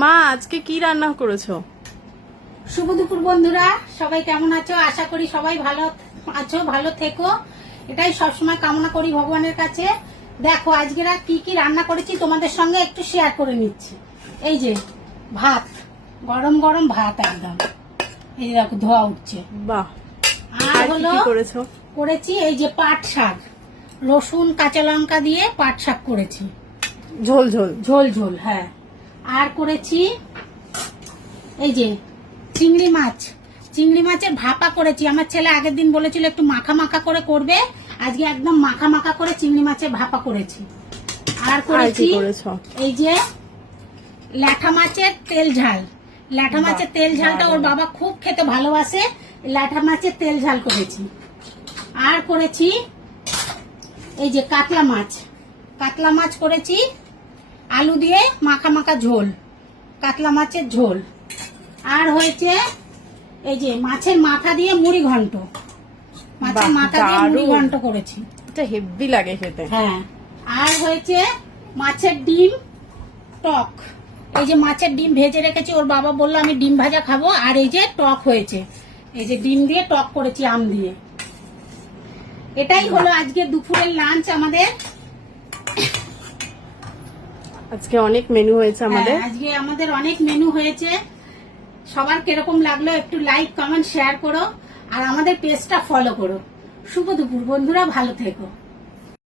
মা আজকে কি রান্না করেছো? শুভ দুপুর বন্ধুরা, সবাই কেমন আছো? আশা করি সবাই ভালো আছো, ভালো থেকো, এটাই সবসময় কামনা করি ভগবানের কাছে। দেখো আজকে কি কি রান্না করেছি তোমাদের সঙ্গে একটু শেয়ার করে নিচ্ছি। এই যে ভাত, গরম গরম ভাত একদম, এই যে দেখো ধোয়া উঠছে। বাহ। আর হলো করেছো? করেছি এই যে পাট শাক, রসুন কাঁচা লঙ্কা দিয়ে পাট শাক করেছি, ঝোল ঝোল ঝোল ঝোল। হ্যাঁ, আর করেছি এই যে চিংড়ি মাছ, চিংড়ি মাছের ভাপা করেছি। আমার ছেলে আগের দিন বলেছিল একটু মাখা মাখা করে করবে, আজকে একদম মাখা মাখা করে চিংড়ি মাছের ভাপা করেছি। আর করেছি এই যে ল্যাঠা মাছের তেল ঝাল। ল্যাঠা মাছের তেল ঝালটা ওর বাবা খুব খেতে ভালোবাসে, ল্যাঠা মাছের তেল ঝাল করেছি। আর করেছি এই যে কাতলা মাছ, কাতলা মাছ করেছি আলু দিয়ে মাখা মাখা ঝোল, কাতলা মাছের ঝোল। আর হয়েছে এই যে মাছের মাথা দিয়ে মুড়ি ঘন্ট, মাছের মাথা দিয়ে মুড়ি ঘন্ট করেছি, এটা হেভি লাগে খেতে। হ্যাঁ। আর হয়েছে মাছের ডিম টক, এই যে মাছের ডিম ভেজে রেখেছি, ওর বাবা বললো আমি ডিম ভাজা খাবো। আর এই যে টক হয়েছে, এই যে ডিম দিয়ে টক করেছি আম দিয়ে। এটাই হলো আজকে দুপুরের লাঞ্চ আমাদের। আজকে অনেক মেনু হয়েছে আমাদের। আজকে আমাদের অনেক মেনু হয়েছে। সবার কিরকম লাগলো একটু লাইক কমেন্ট শেয়ার করো, আর আমাদের পেজটা ফলো করো। শুভ দুপুর বন্ধুরা, ভালো থেকো।